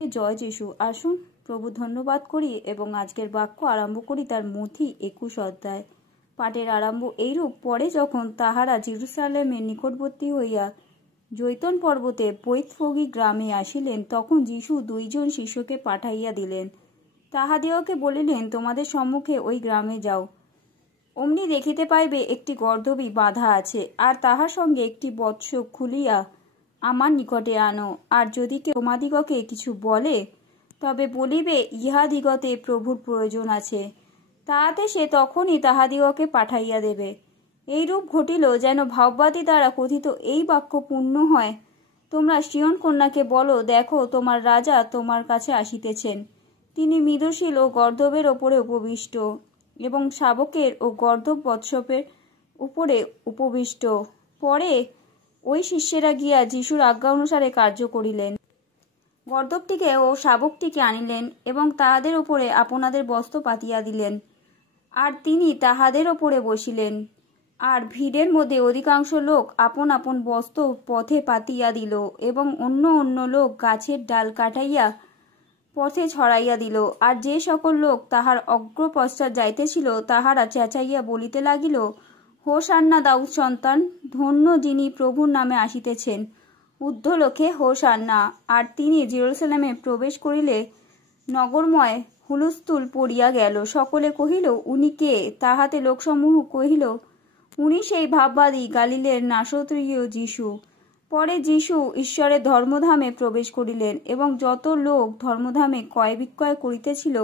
জয় যিশু। আসুন প্রভু ধন্যবাদ করি এবং আজকের বাক্য আরম্ভ করি তার মথি 21 অধ্যায়। পাঠের আরম্ভ এইরূপ। পরে যখন তাহারা জেরুসালেমের নিকটবর্তী হইয়া জৈতন পর্বতে বৈতফগী গ্রামে আসিলেন, তখন যিশু 2 জন শিষ্যকে পাঠাইয়া দিলেন। তাহাদিগকে বলিলেন, তোমাদের সম্মুখে ওই গ্রামে যাও। অমনি দেখিতে পাইবে একটি গর্দভী বাঁধা আছে, আর তাহার সঙ্গে একটি বৎস খুলিয়া আমার নিকটে আনো। আর যদি কেউ তোমাদিগকে কিছু বলে, তবে বলিবে, ইহাদিগতে প্রভুর প্রয়োজন আছে, তাহাতে সে তখনই তাহাদিগকে পাঠাইয়া দেবে। এইরূপ ঘটিল যেন ভাববাদী দ্বারা কথিত এই বাক্য পূর্ণ হয়, তোমরা সিয়ন কন্যাকে বলো, দেখো তোমার রাজা তোমার কাছে আসিতেছেন, তিনি মৃদুশীল ও গর্দভের ওপরে উপবিষ্ট এবং শাবকের ও গর্দভ বৎসপের উপরে উপবিষ্ট। পরে ওই শিষ্যেরা গিয়া যিশুর আজ্ঞা অনুসারে কার্য করিলেন। গর্দভটিকে ও শাবকটিকে আনিলেন এবং তাহাদের উপরে আপনাদের বস্ত্র পাতিয়া দিলেন, আর তিনি তাহাদের ওপরে বসিলেন। আর ভিড়ের মধ্যে অধিকাংশ লোক আপন আপন বস্ত্র পথে পাতিয়া দিল, এবং অন্য অন্য লোক গাছের ডাল কাটাইয়া পথে ছড়াইয়া দিল। আর যে সকল লোক তাহার অগ্রপশ্চাৎ যাইতেছিল, তাহারা চেঁচাইয়া বলিতে লাগিল, হোসান্না দাউদ সন্তান, ধন্য যিনি প্রভুর নামে আসিতেছেন, ঊর্ধ্বলোকে হোসান্না। আর তিনি জেরুসালেমে প্রবেশ করিলে নগরময় হুলস্থুল পড়িয়া গেল। সকলে কহিল, উনি কে? তাহাতে লোকসমূহ কহিল, উনি সেই ভাববাদী গালিলের নাসরীয় যিশু। পরে যিশু ঈশ্বরের ধর্মধামে প্রবেশ করিলেন, এবং যত লোক ধর্মধামে ক্রয় বিক্রয় করিতেছিল,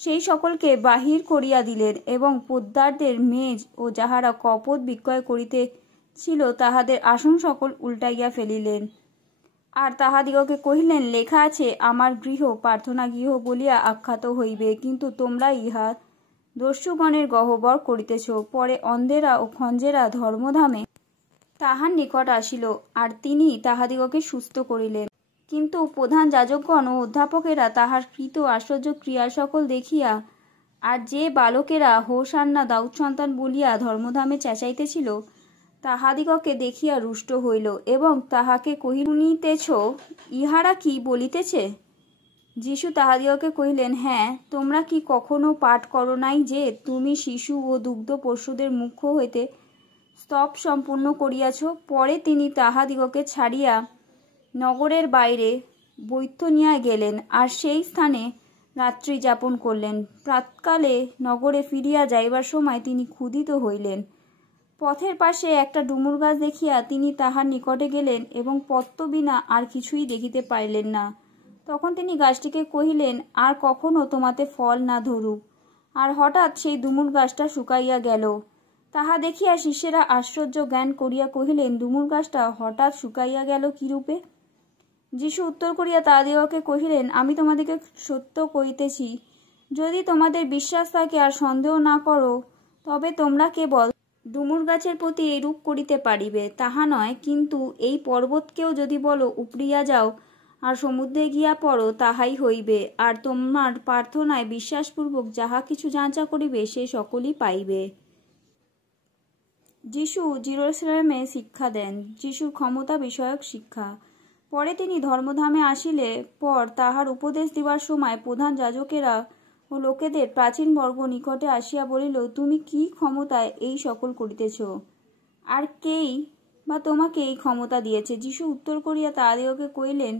সেই সকলকে বাহির করিয়া দিলেন, এবং পোদ্দারদের মেজ ও যাহারা কপট বিক্রয় করিতেছিল তাহাদের আসন সকল উল্টাইয়া ফেলিলেন। আর তাহাদিগকে কহিলেন, লেখা আছে, আমার গৃহ প্রার্থনা গৃহ বলিয়া আখ্যাত হইবে, কিন্তু তোমরা ইহা দস্যুগণের গহ্বর করিতেছ। পরে অন্ধেরা ও খঞ্জেরা ধর্মধামে তাহার নিকট আসিল, আর তিনি তাহাদিগকে সুস্থ করিলেন। কিন্তু প্রধান যাজকগণ ও অধ্যাপকেরা তাহার কৃত আশ্চর্য ক্রিয়া সকল দেখিয়া, আর যে বালকেরা হোসান্না দাউদ সন্তান বলিয়া ধর্মধামে চেঁচাইতেছিল, তাহাদিগকে দেখিয়া রুষ্ট হইল, এবং তাহাকে কহিল, শুনিতেছ ইহারা কি বলিতেছে? যিশু তাহাদিগকে কহিলেন, হ্যাঁ, তোমরা কি কখনো পাঠ করো নাই যে, তুমি শিশু ও দুগ্ধ পশুদের মুখ হইতে স্তব সম্পূর্ণ করিয়াছ? পরে তিনি তাহাদিগকে ছাড়িয়া নগরের বাইরে বৈথনিয়ায় গেলেন, আর সেই স্থানে রাত্রি যাপন করলেন। প্রাতকালে নগরে ফিরিয়া যাইবার সময় তিনি ক্ষুধিত হইলেন। পথের পাশে একটা ডুমুর গাছ দেখিয়া তিনি তাহার নিকটে গেলেন, এবং পত্র বিনা আর কিছুই দেখিতে পাইলেন না। তখন তিনি গাছটিকে কহিলেন, আর কখনো তোমাতে ফল না ধরুক। আর হঠাৎ সেই ডুমুর গাছটা শুকাইয়া গেল। তাহা দেখিয়া শিষ্যেরা আশ্চর্য জ্ঞান করিয়া কহিলেন, ডুমুর গাছটা হঠাৎ শুকাইয়া গেল কিরূপে? যিশু উত্তর করিয়া তাহাদিগকে কহিলেন, আমি তোমাদিগকে সত্য কহিতেছি, যদি তোমাদের বিশ্বাস থাকে আর সন্দেহ না করো, তবে তোমরা কেবল ডুমুর গাছের প্রতি এইরূপ করিতে পারিবে, তাহা নয়, কিন্তু এই পর্বতকেও যদি বলো, উপড়িয়া যাও আর সমুদ্রে গিয়া পড়ো, তাহাই হইবে। আর তোমার প্রার্থনায় বিশ্বাসপূর্বক যাহা কিছু যাচা করিবে, সে সকলই পাইবে। যিশু জেরুসালেমে শিক্ষা দেন। যিশুর ক্ষমতা বিষয়ক শিক্ষা। পরে তিনি ধর্মধামে আসিলে পর তাহার উপদেশ দিবার সময় প্রধান যাজকেরা ও লোকেদের প্রাচীন বর্গ নিকটে আসিয়া বলিল, তুমি কি ক্ষমতায় এই সকল করিতেছ? আর কেই বা তোমাকে এই ক্ষমতা দিয়েছে? যিশু উত্তর করিয়া তাহাদিগকে কহিলেন,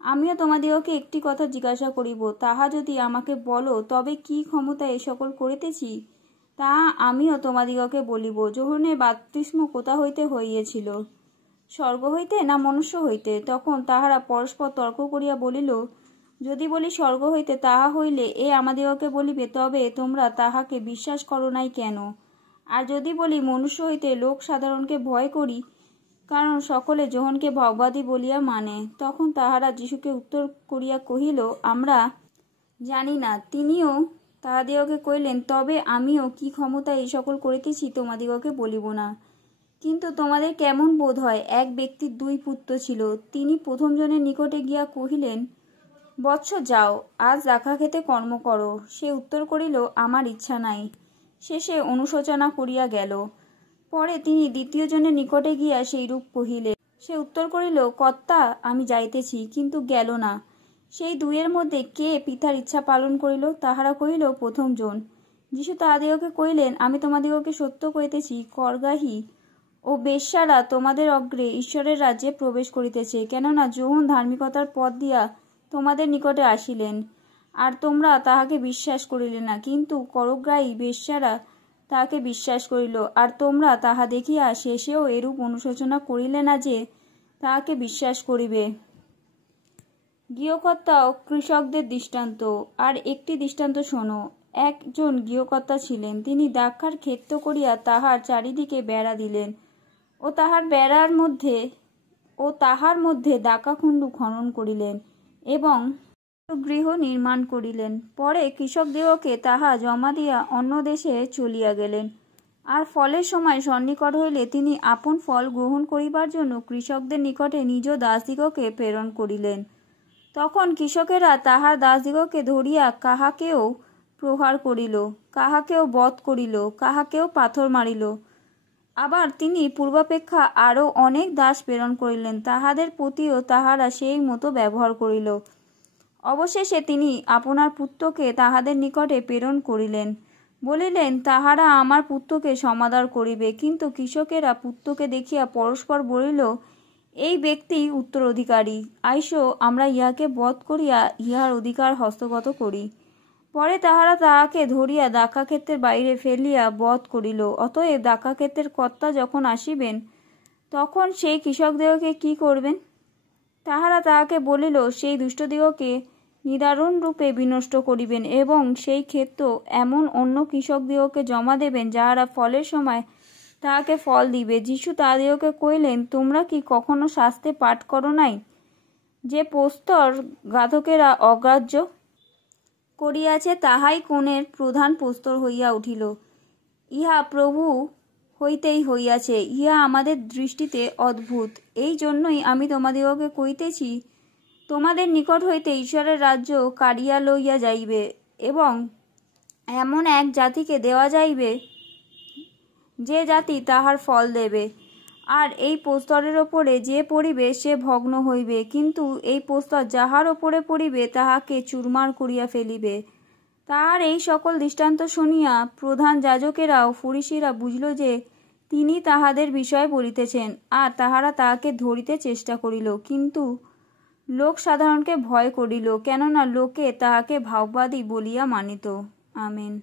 আমিও তোমাদিগকে একটি কথা জিজ্ঞাসা করিব, তাহা যদি আমাকে বলো, তবে কি ক্ষমতায় এই সকল করিতেছি, তাহা আমিও তোমাদিগকে বলিব। যোহনের বাপ্তিস্ম কোথা হইতে হইয়াছিল, স্বর্গ হইতে না মনুষ্য হইতে? তখন তাহারা পরস্পর তর্ক করিয়া বলিল, যদি বলি স্বর্গ হইতে, তাহা হইলে এ আমাদিগকে বলিবে, তবে তোমরা তাহাকে বিশ্বাস করো নাই কেন? আর যদি বলি মনুষ্য হইতে, লোক সাধারণকে ভয় করি, কারণ সকলে যোহনকে ভাববাদী বলিয়া মানে। তখন তাহারা যিশুকে উত্তর করিয়া কহিল, আমরা জানি না। তিনিও তাহাদিগকে কহিলেন, তবে আমিও কি ক্ষমতায় এই সকল করিতেছি তোমাদিগকে বলিব না। কিন্তু তোমাদের কেমন বোধ হয়? এক ব্যক্তির 2 পুত্র ছিল। তিনি প্রথম জনের নিকটে গিয়া কহিলেন, বৎস যাও, আজ রাখা খেতে কর্ম করো। সে উত্তর করিল, আমার ইচ্ছা নাই। শেষে অনুশোচনা করিয়া গেল। পরে তিনি দ্বিতীয় জনের নিকটে গিয়া সেইরূপ কহিলেন। সে উত্তর করিল, কর্তা, আমি যাইতেছি, কিন্তু গেল না। সেই দুইয়ের মধ্যে কে পিতার ইচ্ছা পালন করিল? তাহারা কহিল, প্রথম জন। যীশু তাহাদিগকে কহিলেন, আমি তোমাদিগকে সত্য কহিতেছি, করগাহী ও বেশ্যারা তোমাদের অগ্রে ঈশ্বরের রাজ্যে প্রবেশ করিতেছে। কেননা যোহন ধার্মিকতার পথ দিয়া তোমাদের নিকটে আসিলেন, আর তোমরা তাহাকে বিশ্বাস করিলে না, কিন্তু করগ্রাহী বেশ্যারা তাহাকে বিশ্বাস করিল, আর তোমরা তাহা দেখিয়া শেষেও এরূপ অনুশোচনা করিলে না যে তাহাকে বিশ্বাস করিবে। গৃহকর্তা ও কৃষকদের দৃষ্টান্ত। আর একটি দৃষ্টান্ত শোনো। একজন গৃহকর্তা ছিলেন, তিনি দ্রাক্ষার ক্ষেত্র করিয়া তাহার চারিদিকে বেড়া দিলেন ও তাহার মধ্যে দাকাখুন্ডু খনন করিলেন এবং গৃহ নির্মাণ করিলেন। পরে কৃষকদিগকে তাহা জমা দিয়া অন্য দেশে চলিয়া গেলেন। আর ফলের সময় সন্নিকট হইলে তিনি আপন ফল গ্রহণ করিবার জন্য কৃষকদের নিকটে নিজ দাসদিগকে প্রেরণ করিলেন। তখন কৃষকেরা তাহার দাসদিগকে ধরিয়া কাহাকেও প্রহার করিল, কাহাকেও বধ করিল, কাহাকেও পাথর মারিল। আবার তিনি পূর্বাপেক্ষা আরও অনেক দাস প্রেরণ করিলেন, তাহাদের প্রতিও তাহারা সেই মতো ব্যবহার করিল। অবশেষে তিনি আপনার পুত্রকে তাহাদের নিকটে প্রেরণ করিলেন, বলিলেন, তাহারা আমার পুত্রকে সমাদর করিবে। কিন্তু কৃষকেরা পুত্রকে দেখিয়া পরস্পর বলিল, এই ব্যক্তি উত্তরাধিকারী, আইসো আমরা ইহাকে বধ করিয়া ইহার অধিকার হস্তগত করি। পরে তাহারা তাহাকে ধরিয়া দাক্ষাক্ষেত্রের বাইরে ফেলিয়া বধ করিল। অতএব দাক্ষাক্ষেত্রের কর্তা যখন আসিবেন, তখন সেই কৃষকদিগকে কি করবেন? তাহারা তাহাকে বলিল, সেই দুষ্টদিগকে নিদারুণ রূপে বিনষ্ট করিবেন এবং সেই ক্ষেত্র এমন অন্য কৃষকদিগকে জমা দেবেন, যাহারা ফলের সময় তাহাকে ফল দিবে। যীশু তাহাদিগকে কহিলেন, তোমরা কি কখনো শাস্ত্রে পাঠ করো নাই যে প্রস্তর ঘাতকেরা অগ্রাহ্য করিয়াছে, তাহাই কোণের প্রধান প্রস্তর হইয়া উঠিল। ইহা প্রভু হইতেই হইয়াছে। ইহা আমাদের দৃষ্টিতে অদ্ভুত। এই জন্যই আমি তোমাদিগকে কহিতেছি, তোমাদের নিকট হইতে ঈশ্বরের রাজ্য কাড়িয়া লইয়া যাইবে এবং এমন এক জাতিকে দেওয়া যাইবে, যে জাতি তাহার ফল দেবে। আর এই প্রস্তরের ওপরে যে পড়িবে সে ভগ্ন হইবে, কিন্তু এই প্রস্তর যাহার ওপরে পড়িবে তাহাকে চুরমার করিয়া ফেলিবে। তাহার এই সকল দৃষ্টান্ত শুনিয়া প্রধান যাজকেরা ও ফরিসীরা বুঝিল যে তিনি তাহাদের বিষয়ে বলিতেছেন, আর তাহারা তাহাকে ধরিতে চেষ্টা করিল, কিন্তু লোক সাধারণকে ভয় করিল, কেননা লোকে তাহাকে ভাববাদী বলিয়া মানিত। আমেন।